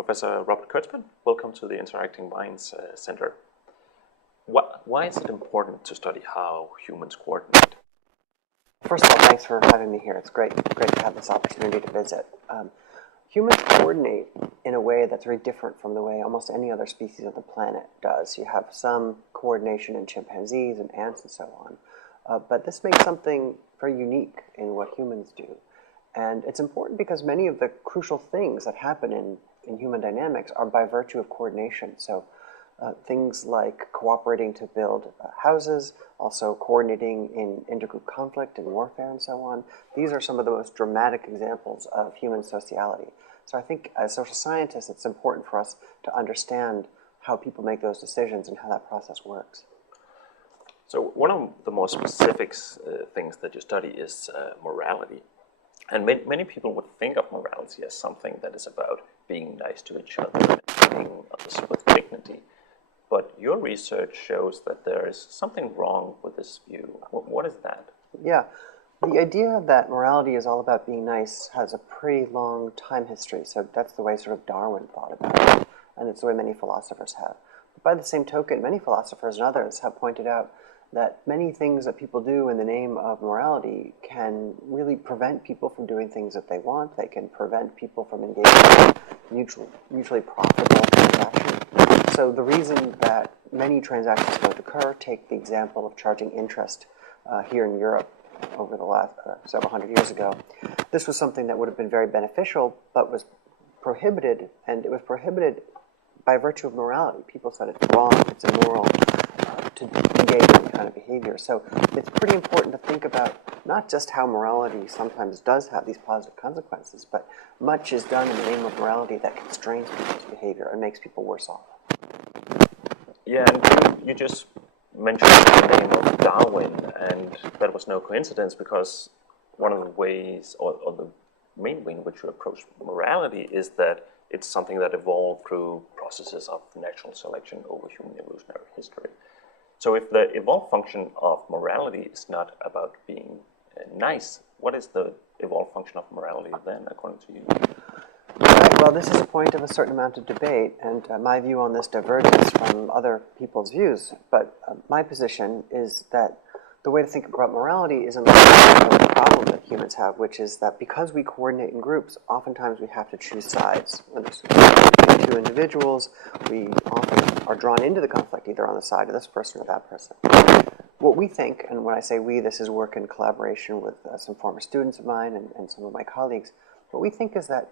Professor Robert Kurzban. Welcome to the Interacting Minds Center. Why is it important to study how humans coordinate? First of all, thanks for having me here. It's great to have this opportunity to visit. Humans coordinate in a way that's very different from the way almost any other species on the planet does. You have some coordination in chimpanzees and ants and so on, but this makes something very unique in what humans do. And it's important because many of the crucial things that happen in human dynamics are by virtue of coordination. So things like cooperating to build houses, also coordinating in intergroup conflict and warfare and so on. These are some of the most dramatic examples of human sociality. So I think as social scientists, it's important for us to understand how people make those decisions and how that process works. So one of the more specific things that you study is morality. And many people would think of morality as something that is about being nice to each other and treating others with dignity. But your research shows that there is something wrong with this view. What is that? Yeah, the idea that morality is all about being nice has a pretty long time history. So that's the way sort of Darwin thought about it, and it's the way many philosophers have. But by the same token, many philosophers and others have pointed out that many things that people do in the name of morality can really prevent people from doing things that they want. They can prevent people from engaging in mutually profitable transactions. So the reason that many transactions don't occur, take the example of charging interest here in Europe over the last several hundred years ago. This was something that would have been very beneficial, but was prohibited, and it was prohibited by virtue of morality. People said it's wrong, it's immoral to engage in that kind of behavior. So it's pretty important to think about not just how morality sometimes does have these positive consequences, but much is done in the name of morality that constrains people's behavior and makes people worse off. Yeah, and you just mentioned the name of Darwin, and that was no coincidence because one of the ways, or the main way in which you approach morality is that it's something that evolved through processes of natural selection over human evolutionary history. So if the evolved function of morality is not about being nice, what is the evolved function of morality then, according to you? Right. Well, this is a point of a certain amount of debate, and my view on this diverges from other people's views. But my position is that the way to think about morality is in the problem that humans have, which is that because we coordinate in groups, oftentimes we have to choose sides. When there's two individuals, we often are drawn into the conflict, either on the side of this person or that person. What we think, and when I say we, this is work in collaboration with some former students of mine and some of my colleagues, what we think is that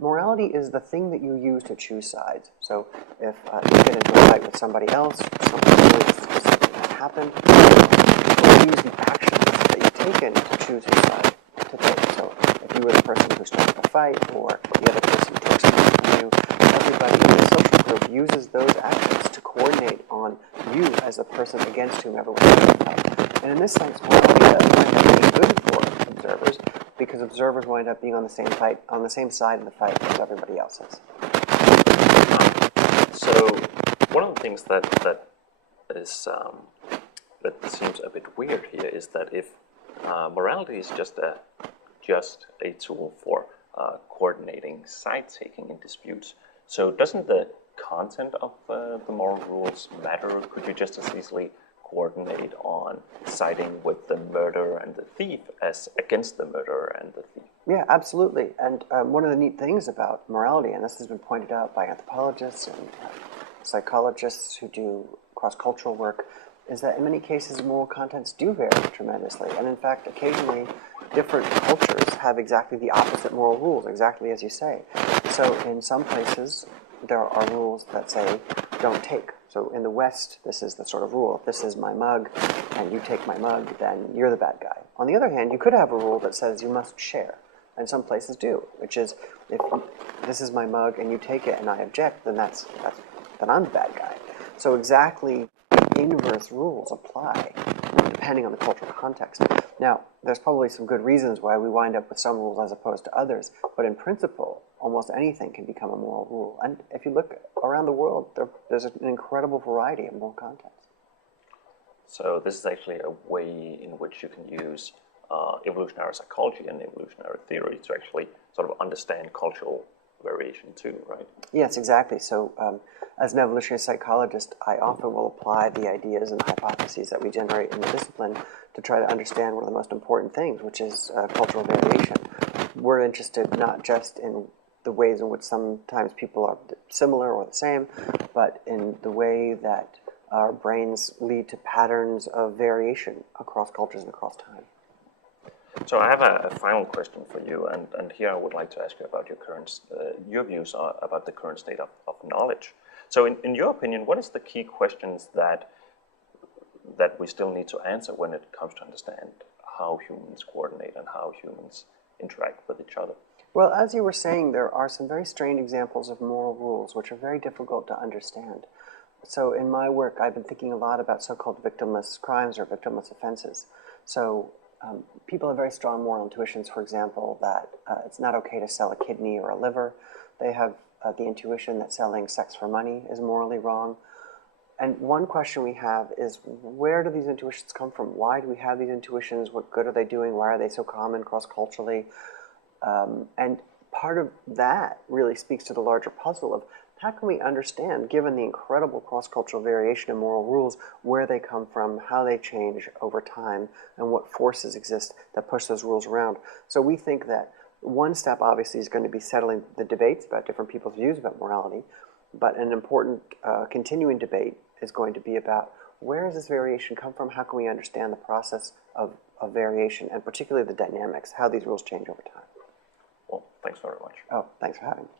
morality is the thing that you use to choose sides. So if you get into a fight with somebody else, something really specific that happened, you use the actions that you've taken to choose whose side to take. So if you were the person who started the fight, or the other person who took something from you, everybody in the social group uses those actions to coordinate on you as the person against whomever was in the fight. And in this sense, morality does wind up being good for observers, because observers wind up being on the same side of the fight as everybody else is. So one of the things that seems a bit weird here is that if morality is just a tool for coordinating side-taking in disputes, so doesn't the content of the moral rules matter? Could you just as easily coordinate on siding with the murderer and the thief as against the murderer and the thief? Yeah, absolutely. And one of the neat things about morality, and this has been pointed out by anthropologists and psychologists who do cross-cultural work, is that in many cases moral contents do vary tremendously. And in fact, occasionally different cultures have exactly the opposite moral rules, exactly as you say. So in some places, there are rules that say, don't take. So in the West, this is the sort of rule. If this is my mug and you take my mug, then you're the bad guy. On the other hand, you could have a rule that says you must share. And some places do, which is if this is my mug and you take it and I object, then then I'm the bad guy. So exactly inverse rules apply depending on the cultural context. Now, there's probably some good reasons why we wind up with some rules as opposed to others, but in principle, almost anything can become a moral rule. And if you look around the world, there's an incredible variety of moral contexts. So this is actually a way in which you can use evolutionary psychology and evolutionary theory to actually sort of understand cultural variation too, right? Yes, exactly. So as an evolutionary psychologist, I often will apply the ideas and hypotheses that we generate in the discipline to try to understand one of the most important things, which is cultural variation. We're interested not just in the ways in which sometimes people are similar or the same, but in the way that our brains lead to patterns of variation across cultures and across time. So I have a final question for you, and here I would like to ask you about your views about the current state of knowledge. So in your opinion, what is the key questions that we still need to answer when it comes to understand how humans coordinate and how humans interact with each other? Well, as you were saying, there are some very strange examples of moral rules which are very difficult to understand. So in my work, I've been thinking a lot about so-called victimless crimes or victimless offenses. So people have very strong moral intuitions, for example, that it's not okay to sell a kidney or a liver. They have the intuition that selling sex for money is morally wrong. And one question we have is, where do these intuitions come from? Why do we have these intuitions? What good are they doing? Why are they so common cross-culturally? And part of that really speaks to the larger puzzle of how can we understand, given the incredible cross-cultural variation in moral rules, where they come from, how they change over time, and what forces exist that push those rules around. So we think that one step, obviously, is going to be settling the debates about different people's views about morality, but an important continuing debate is going to be about where does this variation come from, how can we understand the process of variation, and particularly the dynamics, how these rules change over time. Well, thanks very much. Oh, thanks for having me.